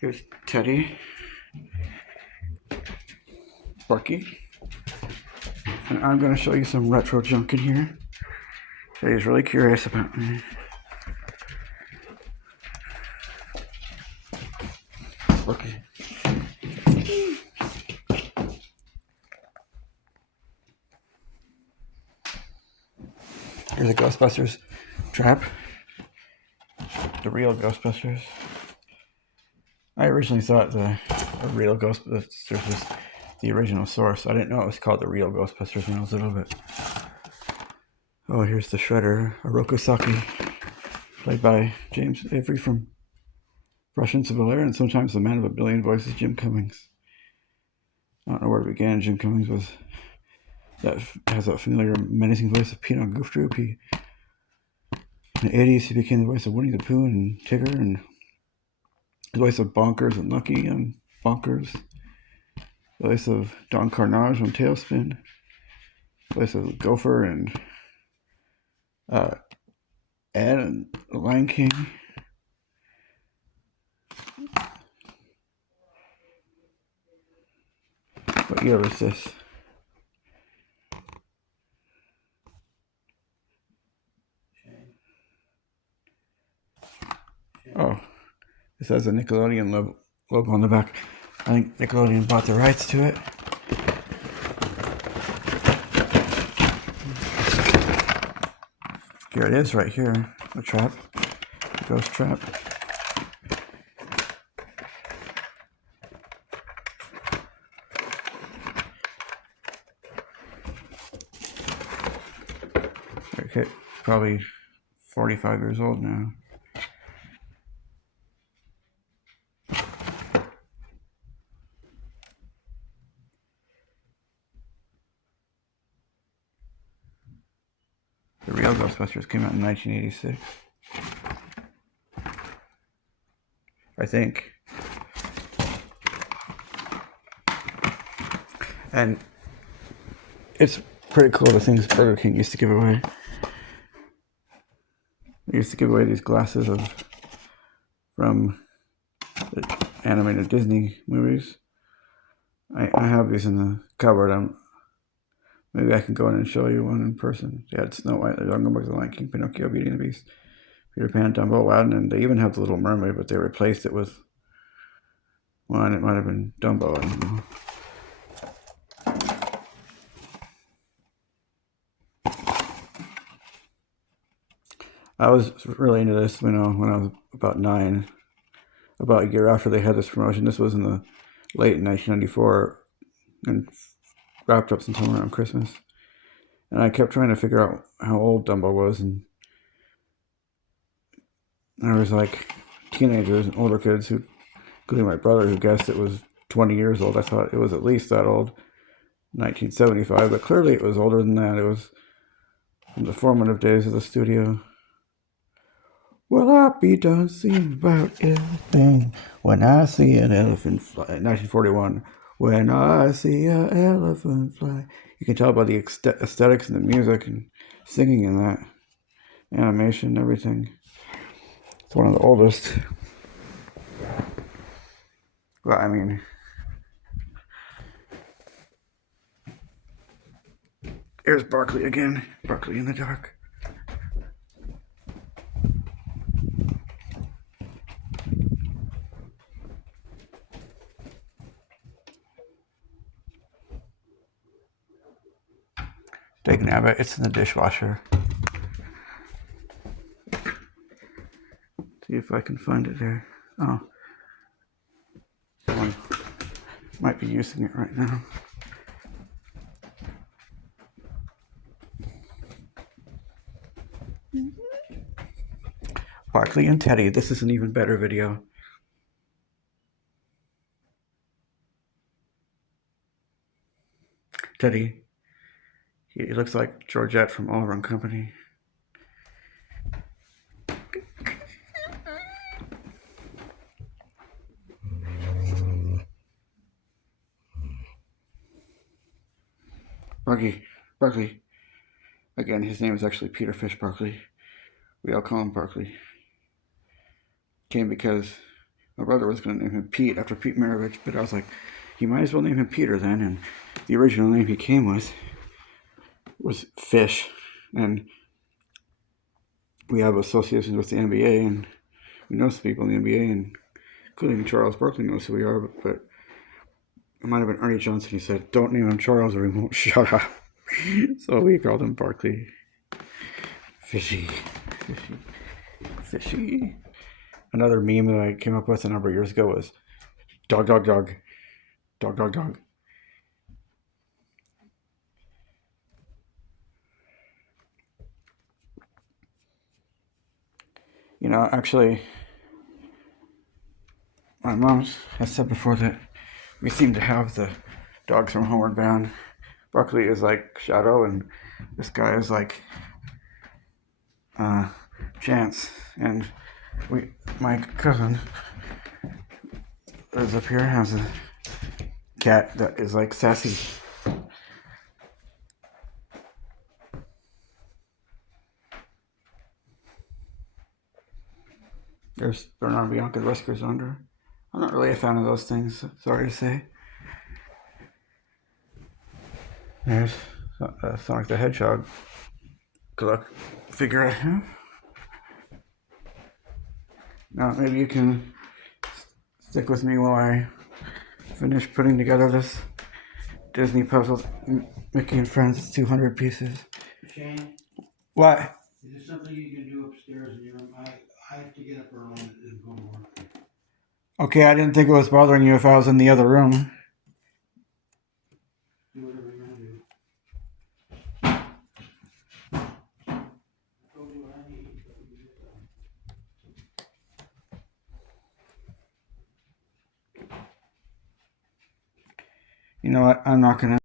Here's Teddy, Sparky, and I'm going to show you some retro junk in here. Teddy's really curious about me. Sparky. Here's a Ghostbusters trap. The real Ghostbusters. I originally thought the real Ghostbusters was the original source. I didn't know it was called the real Ghostbusters when I was a little bit. Oh, here's the Shredder, Oroku Saki, played by James Avery from Fresh Prince of Bel-Air, and sometimes the man of a billion voices, Jim Cummings. I don't know where it began. Jim Cummings has that familiar, menacing voice of Pete on Goof Troop. In the 80s, he became the voice of Winnie the Pooh and Tigger, and the voice of Bonkers and Lucky on Bonkers, the voice of Don Carnage on Tailspin, the voice of Gopher and Ed and The Lion King. What year was this? Oh, this has a Nickelodeon logo on the back. I think Nickelodeon bought the rights to it. Here it is right here, the trap, the ghost trap. Okay, probably 45 years old now. The real Ghostbusters came out in 1986. I think. And it's pretty cool the things Burger King used to give away. They used to give away these glasses from the animated Disney movies. I have these in the cupboard. Maybe I can go in and show you one in person. They had Snow White, The Jungle Book, The Lion King, Pinocchio, Beauty and the Beast, Peter Pan, Dumbo, Aladdin, and they even have The Little Mermaid, but they replaced it with one. It might have been Dumbo. I don't know. I was really into this, when I was about 9. About a year after they had this promotion. This was in the late 1994 and wrapped up sometime around Christmas. And I kept trying to figure out how old Dumbo was, and there was like teenagers and older kids, including my brother, who guessed it was 20 years old. I thought it was at least that old, 1975, but clearly it was older than that. It was from the formative days of the studio. Well, I'll be done seeing about everything when I see an elephant fly. 1941. When I see an elephant fly. You can tell by the aesthetics and the music and singing in that. Animation, everything. It's one of the oldest. Well, I mean, here's Barkley again. Barkley in the dark. Take an Abbott. It's in the dishwasher. See if I can find it there. Oh. Someone might be using it right now. Barkley and Teddy. This is an even better video. Teddy. He looks like Georgette from Oliver and Company. Barkley. Again, his name is actually Peter Fish Barkley. We all call him Barkley. Came because My brother was going to name him Pete after Pete Maravich, but I was like, you might as well name him Peter then. And the original name he came with was Fish. And we have associations with the NBA, and we know some people in the NBA, and including Charles Barkley knows who we are, but it might have been Ernie Johnson. He said, don't name him Charles or he won't shut up. So we called him Barkley. Fishy. Fishy. Fishy. Another meme that I came up with a number of years ago was dog, dog, dog. Dog, dog, dog. You know, actually, my mom has said before that we seem to have the dogs from Homeward Bound. Barkley is like Shadow, and this guy is like Chance. And my cousin lives up here, has a cat that is like Sassy. There's Bernard Bianca Whiskers under. I'm not really a fan of those things, sorry to say. There's Sonic the Hedgehog figure I have. Now, maybe you can stick with me while I finish putting together this Disney puzzle, Mickey and Friends, 200 pieces. Shane, What? is this something you can do upstairs in your room? I have to get up early and go to work. Okay, I didn't think it was bothering you if I was in the other room. Do whatever you're gonna do. I told you what I need. You know what? I'm not gonna